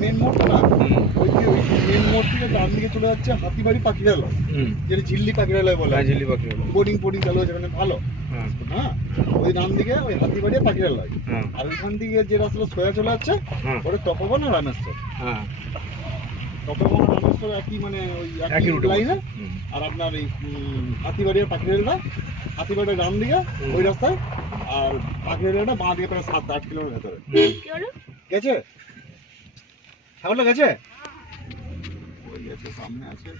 Main মোড়টা না, ওই main মোড় থেকে ডান দিকে চলে যাচ্ছে হাতিবাড়ি পাখিরালয়, যেটা ঝিল্লি পাখিরালয় বলে। ঝিল্লি পাখিরালয় বোর্ডিং চালু হয়েছে মানে ভালো। হ্যাঁ, ওই ডান দিকে ওই হাতিবাড়ি পাখিরালয়। আর ওইখান থেকে যে রাস্তাটা সোজা চলে যাচ্ছে ওটা তপবন আর রামেশ্বর। তপবন আর রামেশ্বর একই, মানে ওই একই লাইনে। আর আপনার এই হাতিবাড়ি আর পাখিরালয়টা, হাতিবাড়ির ডান দিকে ওই রাস্তায়, আর পাখিরালয়টা বাঁ দিকে প্রায় 7-8 কিলোমিটার ভেতরে। গেছে ছাগলটা গেছে, ওই গেছে সামনে আছে।